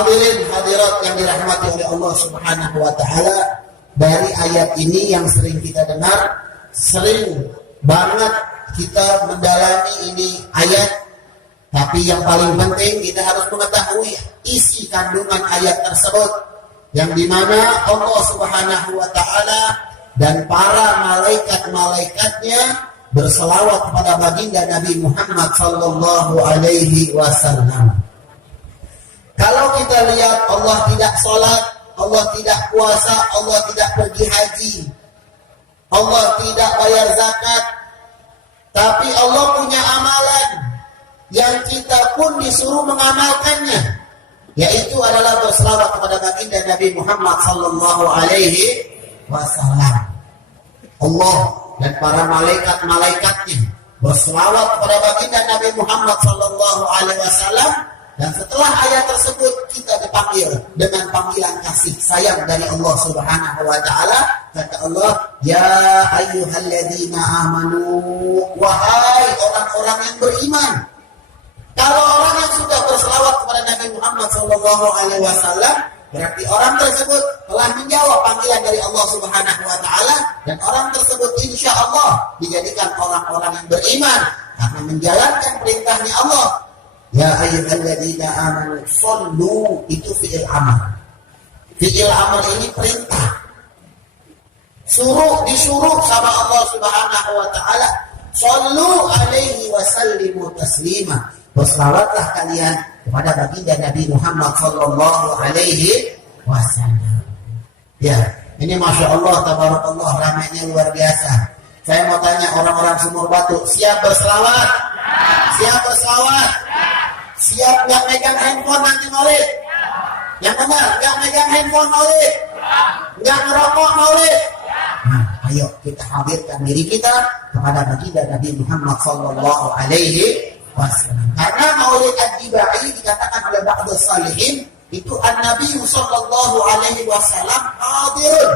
Hadirin hadirat yang dirahmati oleh Allah Subhanahu wa taala, dari ayat ini yang sering kita dengar, sering banget kita mendalami ini ayat, tapi yang paling penting kita harus mengetahui isi kandungan ayat tersebut, yang dimana Allah Subhanahu wa taala dan para malaikat-malaikatnya berselawat kepada baginda Nabi Muhammad sallallahu alaihi wasallam. Kalau kita lihat Allah tidak sholat, Allah tidak puasa, Allah tidak pergi haji, Allah tidak bayar zakat, tapi Allah punya amalan yang kita pun disuruh mengamalkannya, yaitu adalah berselawat kepada baginda Nabi Muhammad sallallahu alaihi wasallam. Allah dan para malaikat-malaikatnya berselawat kepada baginda Nabi Muhammad sallallahu alaihi wasallam. Dan setelah ayat tersebut kita dipanggil dengan panggilan kasih sayang dari Allah Subhanahu wa taala. Kata Allah, ya ayyuhalladzina amanu, wahai orang-orang yang beriman. Kalau orang yang sudah berselawat kepada Nabi Muhammad sallallahu alaihi wasallam, berarti orang tersebut telah menjawab panggilan dari Allah Subhanahu wa taala, dan orang tersebut insya Allah dijadikan orang-orang yang beriman karena menjalankan perintahnya Allah. Ya ayyuhalladzina amanu shollu, itu fi'il amr. Fi'il amr ini perintah. Disuruh sama Allah Subhanahu wa taala, shollu alaihi wa sallimu taslima. Berselawatlah kalian kepada baginda Nabi Muhammad sallallahu alaihi wasallam. Ya, ini Masya Allah, tabarakallah, ramainya luar biasa. Saya mau tanya orang-orang Sumur Batu, siap berselawat? Siap berselawat? Siap nggak megang handphone nanti maulid? Yang benar, nggak megang handphone maulid? Nggak ngerokok maulid? Nah, ayo kita hadirkan diri kita kepada baginda Nabi Muhammad sallallahu alaihi wasallam. Karena maulid ad-dibai dikatakan oleh ba'du salihin, itu an-nabi sallallahu alaihi wasallam hadirun.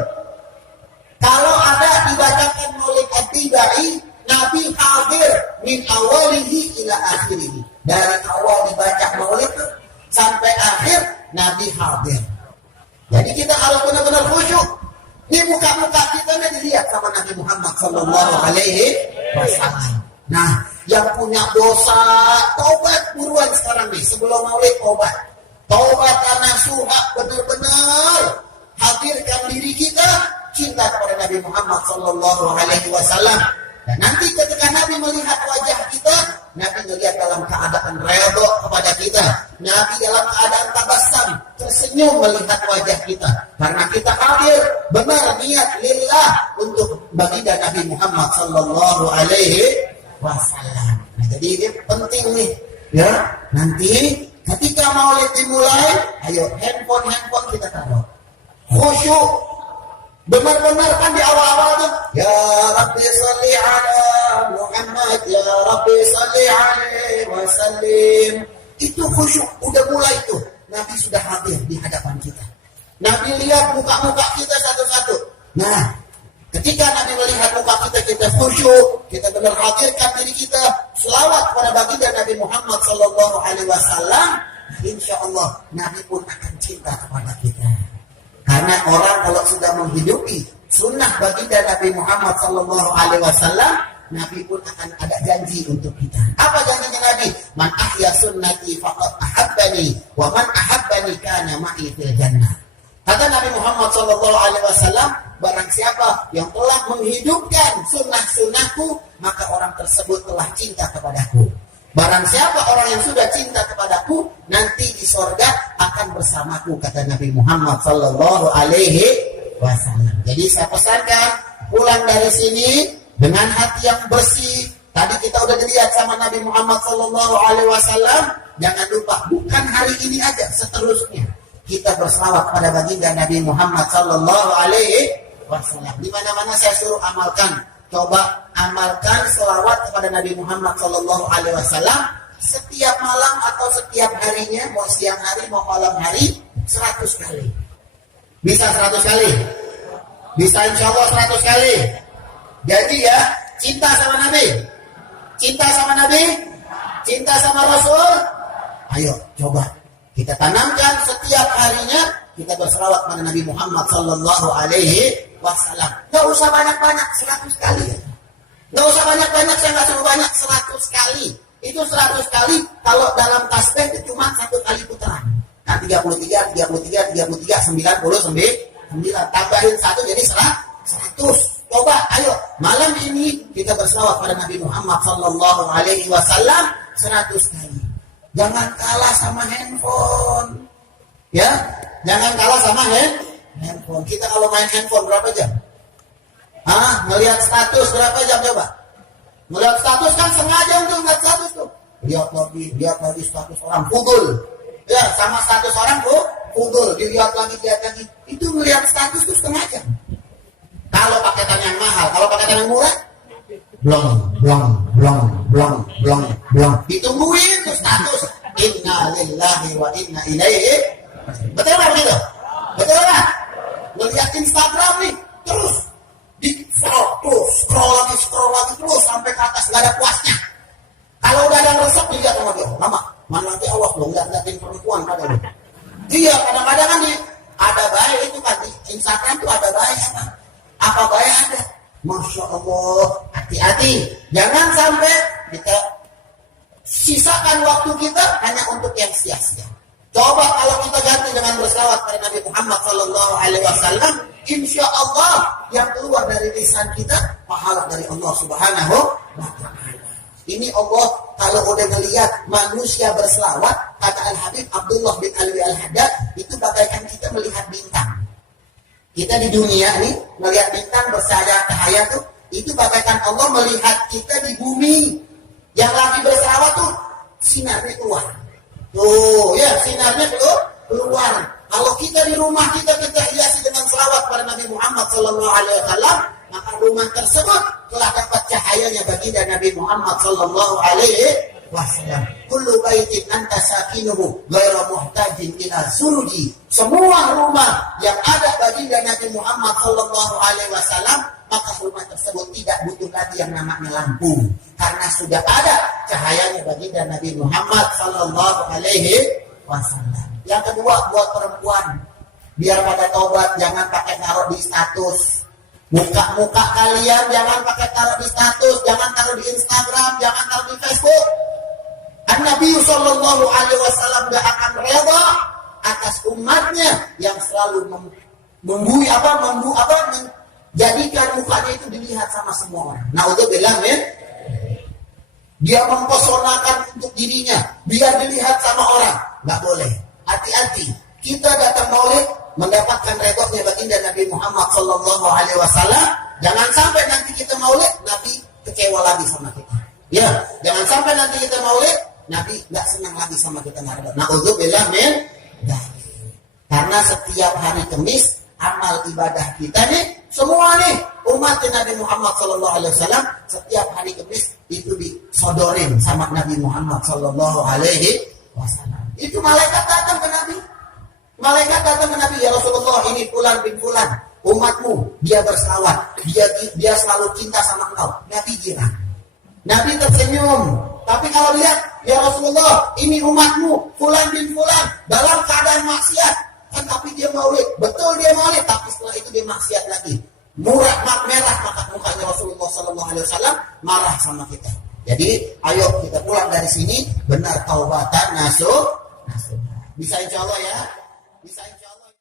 Kalau ada dibacakan maulid ad-dibai, Nabi hadir min awalihi ila akhirihi. Dari awal dibaca maulid sampai akhir Nabi hadir. Jadi kita harus benar-benar khusyuk. Di muka-muka kita dilihat sama Nabi Muhammad sallallahu alaihi wasallam. Nah, yang punya dosa, taubat buruan sekarang nih, sebelum maulid taubat. Taubat nasuha, benar-benar hadirkan diri kita cinta kepada Nabi Muhammad sallallahu alaihi wasallam. Dan nanti ketika Nabi melihat wajah kita, Nabi melihat dalam keadaan redha kepada kita. Nabi dalam keadaan tabassum, tersenyum melihat wajah kita. Karena kita hadir benar niat lillah untuk baginda Nabi Muhammad sallallahu alaihi wasallam. Nah, jadi ini penting nih, ya. Nanti ketika maulid dimulai, ayo handphone kita taruh. Khusyuk. Benar-benar kan di awal-awal tuh, ya Rabbi salli ala Muhammad, ya Rabbi salli alaihi wasallim. Itu khusyuk, udah mulai tuh. Nabi sudah hadir di hadapan kita. Nabi lihat muka-muka kita satu-satu. Nah, ketika Nabi melihat muka kita khusyuk, kita benar hadirkan diri kita selawat kepada baginda Nabi Muhammad sallallahu alaihi wasallam, insya Allah Nabi pun akan cinta kepada kita. Karena orang kalau sudah menghidupi sunnah baginda Nabi Muhammad sallallahu alaihi wasallam, Nabi pun akan ada janji untuk kita. Apa janjinya Nabi? Man ahya sunnati faqad ahabbani wa man ahabbani kana ma'i fil jannah. Kata Nabi Muhammad sallallahu alaihi wasallam, barang siapa yang telah menghidupkan sunnah-sunnahku, maka orang tersebut telah cinta kepadaku. Barang siapa orang yang sudah cinta kepadaku, nanti di sorga akan bersamaku, kata Nabi Muhammad sallallahu alaihi wasallam. Jadi saya pesankan, pulang dari sini dengan hati yang bersih. Tadi kita udah dilihat sama Nabi Muhammad sallallahu alaihi wasallam. Jangan lupa, bukan hari ini aja, seterusnya kita berselawat pada baginda Nabi Muhammad sallallahu alaihi wasallam. Di mana-mana saya suruh amalkan. Coba amalkan selawat kepada Nabi Muhammad sallallahu alaihi wasallam setiap malam atau setiap harinya, mau siang hari mau malam hari, 100 kali. Bisa 100 kali? Bisa insya Allah 100 kali. Jadi ya, cinta sama Nabi. Cinta sama Nabi? Cinta sama Rasul? Ayo coba kita tanamkan setiap setiap harinya kita berselawat pada Nabi Muhammad sallallahu alaihi wasallam. Gak usah banyak-banyak, 100 kali. Gak usah banyak-banyak, saya gak suruh banyak, 100 kali. Itu 100 kali, kalau dalam tasbih itu cuma 1 kali putaran. Nah 33, 99, tambahin 1 jadi 100. Coba, ayo, malam ini kita berselawat pada Nabi Muhammad sallallahu alaihi wasallam 100 kali. Jangan kalah sama handphone. Ya, jangan kalah sama handphone. Kita kalau main handphone berapa jam? Melihat status berapa jam coba? Melihat status kan sengaja untuk melihat status tuh. Lihat lagi status orang pukul. Ya, sama status orang tuh pukul. Dilihat lagi. Itu melihat status tuh setengah jam. Kalau paketan yang mahal, kalau paketan yang murah, blong. Ditungguin tuh status. Inna lillahi wa inna ilaihi. Betul nggak begitu? Betul nggak? Melihat Instagram nih, terus di scroll lagi terus sampai ke atas, nggak ada puasnya. Kalau udah ada resep dilihat sama dia, lama. Mana nanti awas dong, liatin perempuan pada lu. Iya, kadang-kadang kan ada baik itu kan di Instagram tuh ada baik apa baik ada. Masya Allah, hati-hati. Jangan sampai kita sisakan waktu kita hanya untuk yang sia-sia. Coba kalau kita ganti dengan berselawat pada Nabi Muhammad sallallahu alaihi wasallam, insya Allah yang keluar dari lisan kita pahala dari Allah Subhanahu wa taala. Ini Allah kalau udah ngelihat manusia berselawat, kata Al-Habib Abdullah bin Alwi Al-Haddad, itu bagaikan kita melihat bintang. Kita di dunia nih melihat bintang bercahaya tuh, itu bagaikan Allah melihat kita di bumi yang lagi berselawat tuh sinarnya keluar. Tuh, ya sinarnya keluar. Kalau kita di rumah kita hiasi dengan selawat pada Nabi Muhammad sallallahu alaihi wasallam, maka rumah tersebut telah dapat cahayanya baginda Nabi Muhammad sallallahu alaihi wasallam. Kullu baitin anta sakinuhu ghairu muhtajin ila suruji. Semua rumah yang ada baginda Nabi Muhammad sallallahu alaihi wasallam, maka rumah tersebut tidak butuh lagi yang namanya lampu, karena sudah ada cahayanya baginda Nabi Muhammad sallallahu alaihi wasallam. Yang kedua, buat perempuan, biar pada taubat, jangan pakai taruh di status. Muka kalian jangan pakai taruh di status, jangan taruh di Instagram, jangan taruh di Facebook. An-Nabi sallallahu alaihi wasallam gak akan rela atas umatnya yang selalu menjadikan mukanya itu dilihat sama semua orang. Naudzubillah min. Dia mempesonakan untuk dirinya biar dilihat sama orang. Nggak boleh. Hati-hati. Kita datang maulid mendapatkan redhonya baginda Nabi Muhammad sallallahu alaihi wasallam. Jangan sampai nanti kita maulid Nabi kecewa lagi sama kita. Ya, jangan sampai nanti kita maulid Nabi nggak senang lagi sama kita. Naudzubillah min. Karena setiap hari Kamis amal ibadah kita nih semua nih umat Nabi Muhammad sallallahu alaihi wasallam setiap hari Kamis itu disodorin sama Nabi Muhammad sallallahu alaihi wasallam. Itu malaikat datang ke Nabi. Malaikat datang ke Nabi, ya Rasulullah, ini fulan bin fulan, umatmu, dia berselawat, dia selalu cinta sama engkau. Nabi girang. Nabi tersenyum. Tapi kalau lihat, ya Rasulullah, ini umatmu, fulan bin fulan, dalam keadaan maksiat. Kan tapi dia maulid, betul dia maulid, tapi setelah itu dia maksiat lagi. Merah maka mukanya Rasulullah sallallahu alaihi wasallam marah sama kita. Jadi ayo kita pulang dari sini benar taubatan nasuh. Bisa insya Allah ya. Bisa insya Allah.